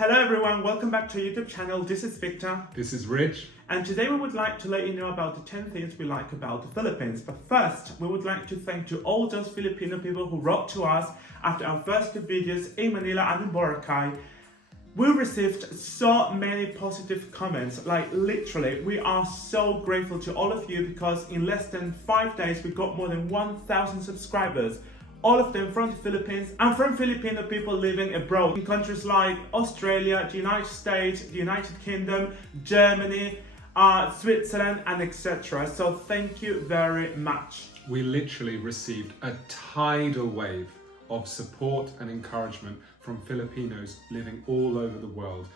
Hello everyone, welcome back to our YouTube channel. This is Victor. This is Rich. And today we would like to let you know about the 10 things we like about the Philippines. But first, we would like to thank to all those Filipino people who wrote to us after our first two videos in Manila and in Boracay. We received so many positive comments, like literally, we are so grateful to all of you because in less than 5 days we got more than 1,000 subscribers. All of them from the Philippines and from Filipino people living abroad in countries like Australia, the United States, the United Kingdom, Germany, Switzerland and etc. So thank you very much. We literally received a tidal wave of support and encouragement from Filipinos living all over the world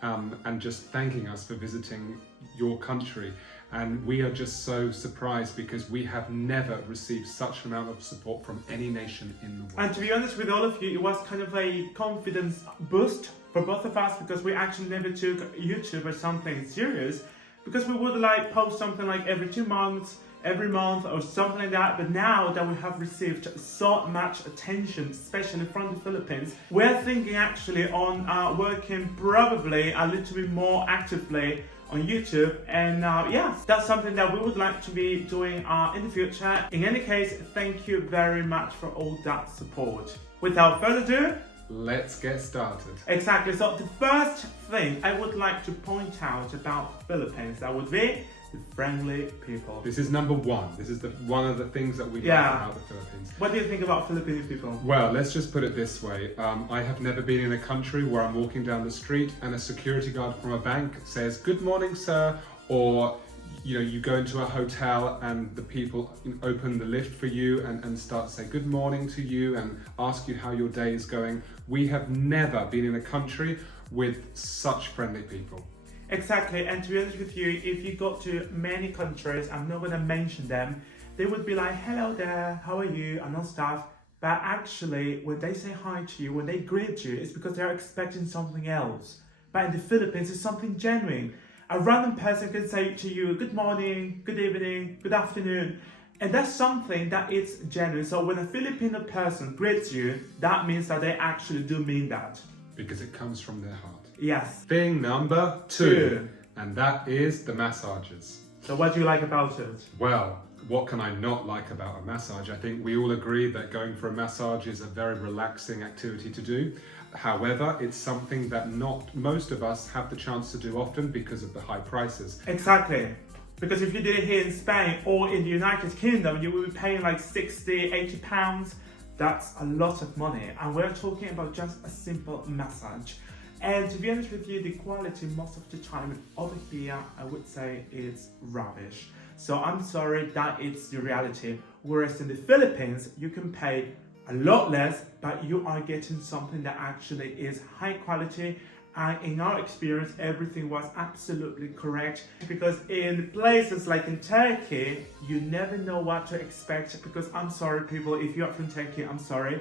and just thanking us for visiting your country. And we are just so surprised because we have never received such an amount of support from any nation in the world. And to be honest with all of you, it was kind of a confidence boost for both of us because we actually never took YouTube as something serious, because we would like post something like every 2 months, every month or something like that. But now that we have received so much attention, especially from the Philippines, we're thinking actually on working probably a little bit more actively on YouTube, and yeah, that's something that we would like to be doing in the future. In any case, thank you very much for all that support. Without further ado, let's get started. Exactly, so the first thing I would like to point out about Philippines, that would be the friendly people. This is number one. This is one of the things that we like about the Philippines. What do you think about Filipino people? Well, let's just put it this way. I have never been in a country where I'm walking down the street and a security guard from a bank says, "Good morning, sir," or you go into a hotel and the people open the lift for you and start to say good morning to you and ask you how your day is going. We have never been in a country with such friendly people. Exactly, and to be honest with you, if you go to many countries, I'm not going to mention them, they would be like, "Hello there, how are you?" and all stuff. But actually, when they say hi to you, when they greet you, it's because they're expecting something else. But in the Philippines, it's something genuine. A random person can say to you, "Good morning, good evening, good afternoon." And that's something that is genuine. So when a Filipino person greets you, that means that they actually do mean that. Because it comes from their heart. Yes. Thing number two, and that is the massages. So what do you like about it? Well, what can I not like about a massage? I think we all agree that going for a massage is a very relaxing activity to do. However, it's something that not most of us have the chance to do often because of the high prices. Exactly. Because if you did it here in Spain or in the United Kingdom, you will be paying like 60, 80 pounds. That's a lot of money. And we're talking about just a simple massage. And to be honest with you, the quality most of the time over here, I would say it's rubbish. So I'm sorry, that it's the reality. Whereas in the Philippines, you can pay a lot less, but you are getting something that actually is high quality. And in our experience, everything was absolutely correct. Because in places like in Turkey, you never know what to expect. Because I'm sorry, people, if you're from Turkey, I'm sorry.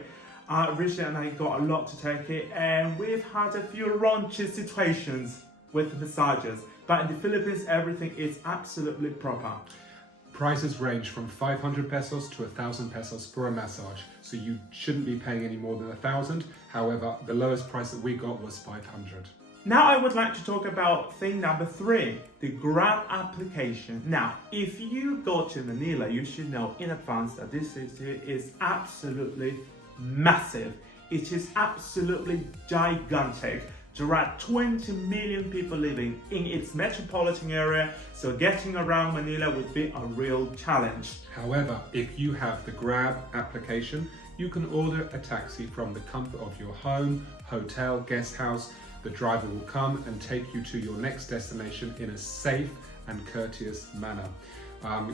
Richard and I got a lot to Turkey, and we've had a few raunchy situations with massages. But in the Philippines, everything is absolutely proper. Prices range from 500 pesos to 1,000 pesos for a massage, so you shouldn't be paying any more than 1,000. However, the lowest price that we got was 500. Now I would like to talk about thing number 3, the Grab application. Now, if you go to Manila, you should know in advance that this city is absolutely massive. It is absolutely gigantic. There are 20 million people living in its metropolitan area, so getting around Manila would be a real challenge. However, if you have the Grab application, you can order a taxi from the comfort of your home, hotel, guest house. The driver will come and take you to your next destination in a safe and courteous manner.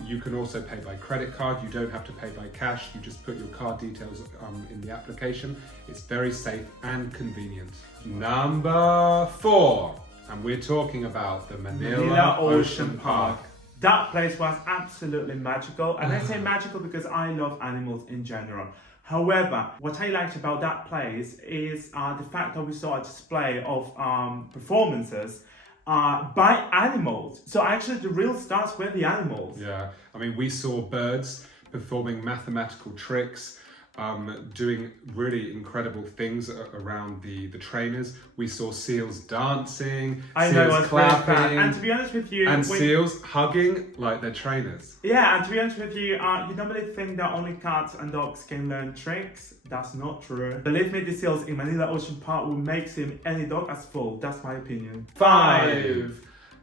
You can also pay by credit card. You don't have to pay by cash. You just put your card details in the application. It's very safe and convenient. Number 4, and we're talking about the Manila Ocean Park. That place was absolutely magical, and I say magical because I love animals in general. However, what I liked about that place is the fact that we saw a display of performances by animals. So actually the real stars were the animals. Yeah, I mean, we saw birds performing mathematical tricks. doing really incredible things around the trainers. We saw seals dancing, seals clapping, and to be honest with you, and seals hugging like their trainers. Yeah, and to be honest with you, you normally think that only cats and dogs can learn tricks. That's not true. Believe me, the seals in Manila Ocean Park will make swim any dog as full. That's my opinion. 5.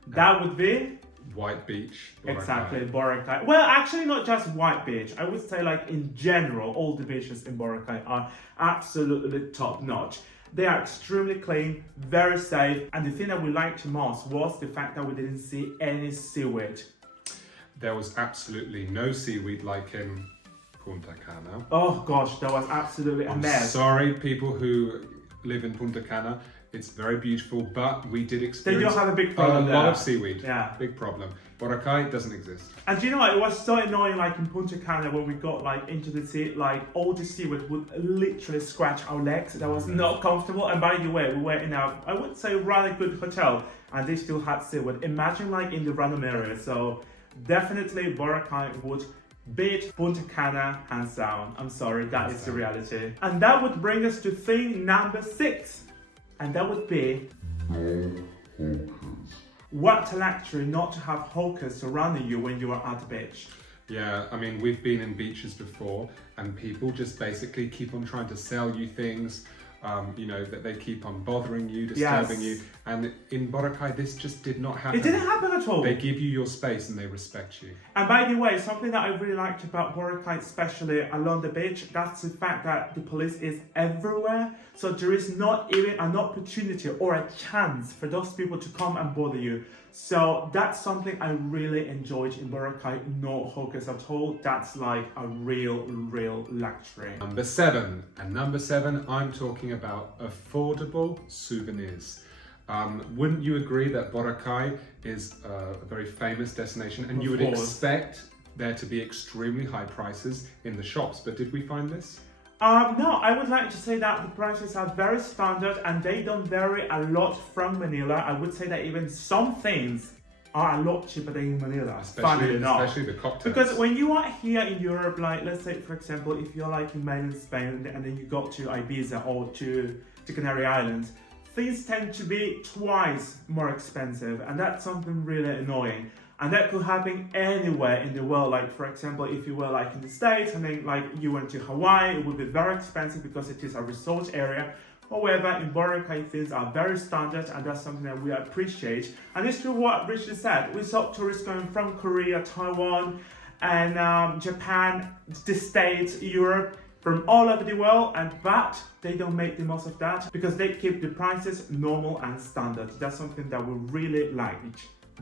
That would be White Beach. Boracay. Exactly, Boracay. Well, actually not just White Beach. I would say like in general, all the beaches in Boracay are absolutely top notch. They are extremely clean, very safe, and the thing that we liked most was the fact that we didn't see any seaweed. There was absolutely no seaweed like in Punta Cana. Oh gosh, that was absolutely a mess. Sorry, people who live in Punta Cana. It's very beautiful, but we did experience they do have a big problem lot of seaweed. Yeah. Big problem. Boracay doesn't exist. And do you know what? It was so annoying, like in Punta Cana when we got like into the sea, like all the seaweed would literally scratch our legs. That was not comfortable. And by the way, we were in a, I would say, rather good hotel, and they still had seaweed. Imagine like in the random area. So definitely Boracay would beat Punta Cana hands down. I'm sorry, that is the reality. And that would bring us to thing number 6. And that would be no hawkers. What a luxury not to have hawkers surrounding you when you are at the beach. Yeah, I mean, we've been in beaches before and people just basically keep on trying to sell you things, you know, that they keep on bothering you, disturbing you. And in Boracay, this just did not happen. It didn't happen at all. They give you your space and they respect you. And by the way, something that I really liked about Boracay, especially along the beach, that's the fact that the police is everywhere. So there is not even an opportunity or a chance for those people to come and bother you. So that's something I really enjoyed in Boracay. No hawkers at all. That's like a real luxury. Number 7. And number 7, I'm talking about affordable souvenirs. Wouldn't you agree that Boracay is a very famous destination and you would expect there to be extremely high prices in the shops, but did we find this? No, I would like to say that the prices are very standard and they don't vary a lot from Manila. I would say that even some things are a lot cheaper than in Manila, especially the cocktails. Because when you are here in Europe, like let's say for example, if you're like in mainland Spain and then you go to Ibiza or to Canary Islands, things tend to be twice more expensive, and that's something really annoying. And that could happen anywhere in the world. Like for example, if you were like in the States and then like you went to Hawaii, it would be very expensive because it is a resort area. However, in Boracay, things are very standard, and that's something that we appreciate. And it's true what Richard said. We saw tourists going from Korea, Taiwan, and Japan, the States, Europe, from all over the world, but they don't make the most of that because they keep the prices normal and standard. That's something that we really like.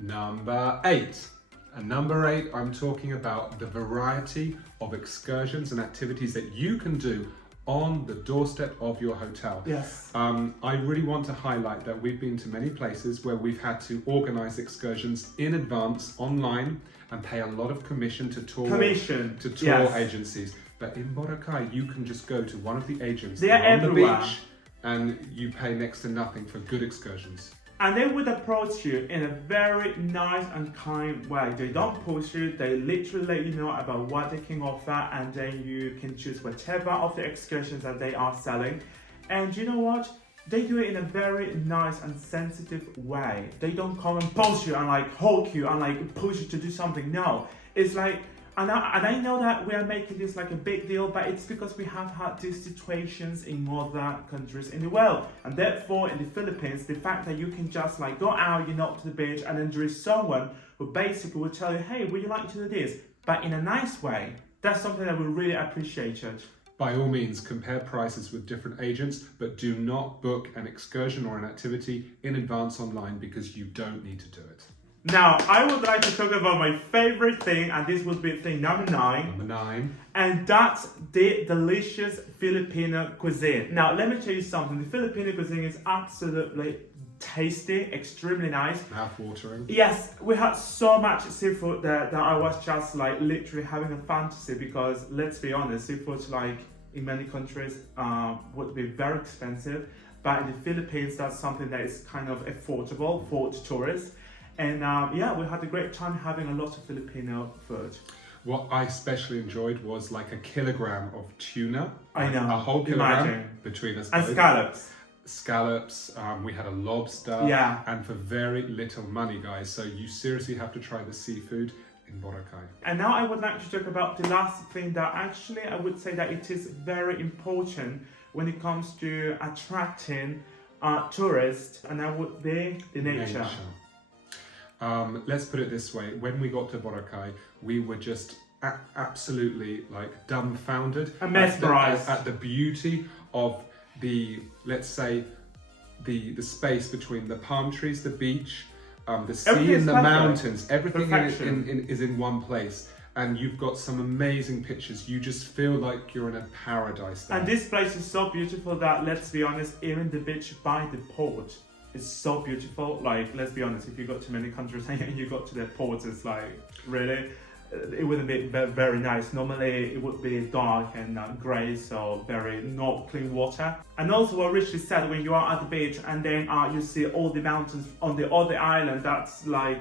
Number 8. And number 8, I'm talking about the variety of excursions and activities that you can do on the doorstep of your hotel. Yes. I really want to highlight that we've been to many places where we've had to organize excursions in advance online and pay a lot of commission to tour agencies. But in Boracay, you can just go to one of the agents on the beach and you pay next to nothing for good excursions. And they would approach you in a very nice and kind way. They don't push you, they literally let you know about what they can offer, and then you can choose whatever of the excursions that they are selling. And you know what? They do it in a very nice and sensitive way. They don't come and push you and like hold you and like push you to do something. No, it's like, and I know that we are making this like a big deal, but it's because we have had these situations in other countries in the world. And therefore in the Philippines, the fact that you can just like go out, you know, to the beach, and then there is someone who basically will tell you, hey, would you like to do this? But in a nice way. That's something that we really appreciated. By all means, compare prices with different agents, but do not book an excursion or an activity in advance online because you don't need to do it. Now, I would like to talk about my favorite thing, and this would be thing number 9. Number 9. And that's the delicious Filipino cuisine. Now, let me tell you something. The Filipino cuisine is absolutely tasty, extremely nice. Mouth-watering. Yes, we had so much seafood that I was just like literally having a fantasy, because let's be honest, seafood like in many countries would be very expensive. But in the Philippines, that's something that is kind of affordable for tourists. And yeah, we had a great time having a lot of Filipino food. What I especially enjoyed was like a kilogram of tuna. I know. A whole kilogram Imagine. between us And both. scallops. Scallops, we had a lobster, Yeah. and for very little money, guys. So you seriously have to try the seafood in BORACAY. And now I would like to talk about the last thing that actually I would say that it is very important when it comes to attracting tourists, and that would be the nature. Let's put it this way: when we got to BORACAY, we were just absolutely like dumbfounded and mesmerized at the beauty of the, let's say, the space between the palm trees, the beach, the sea and the mountains. Everything is in one place, and you've got some amazing pictures. You just feel like you're in a paradise there. And this place is so beautiful that, let's be honest, even the beach by the port is so beautiful. Like, let's be honest, if you go to many countries and you go to their ports, it's like, really, it wouldn't be very nice. Normally it would be dark and grey, so very not clean water. And also what Richie said, when you are at the beach and then you see all the mountains on the other island, that's like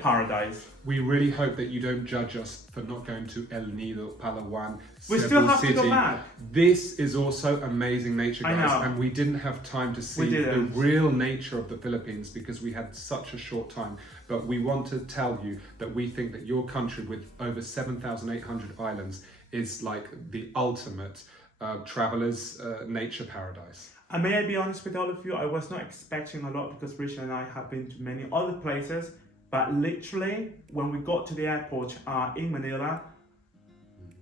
paradise. We really hope that you don't judge us for not going to El Nido, Palawan, We still have City. to go back. This is also amazing nature, guys, I know. and we didn't have time to see the real nature of the Philippines because we had such a short time. But we want to tell you that we think that your country with over 7,800 islands is like the ultimate traveler's nature paradise. And may I be honest with all of you, I was not expecting a lot because Richie and I have been to many other places. But literally, when we got to the airport in Manila,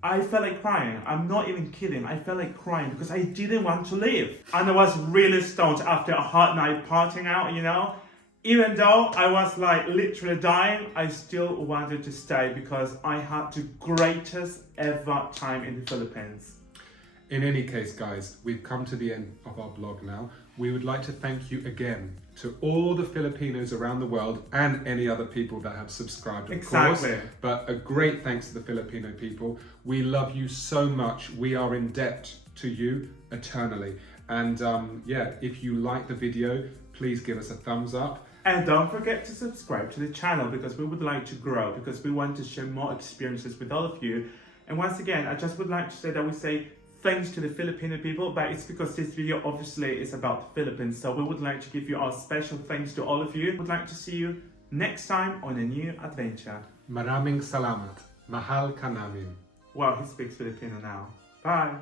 I felt like crying. I'm not even kidding. I felt like crying because I didn't want to leave. And I was really stoned after a hot night partying out, you know. Even though I was like literally dying, I still wanted to stay because I had the greatest ever time in the Philippines. In any case, guys, we've come to the end of our blog now. We would like to thank you again to all the Filipinos around the world and any other people that have subscribed, of course. But a great thanks to the Filipino people. We love you so much. We are in debt to you eternally. And yeah, if you like the video, please give us a thumbs up. And don't forget to subscribe to the channel because we would like to grow, because we want to share more experiences with all of you. And once again, I just would like to say that we say thanks to the Filipino people, but it's because this video obviously is about the Philippines, so we would like to give you our special thanks to all of you. We'd like to see you next time on a new adventure. Maraming salamat. Mahal ka namin. Wow, he speaks Filipino now. Bye.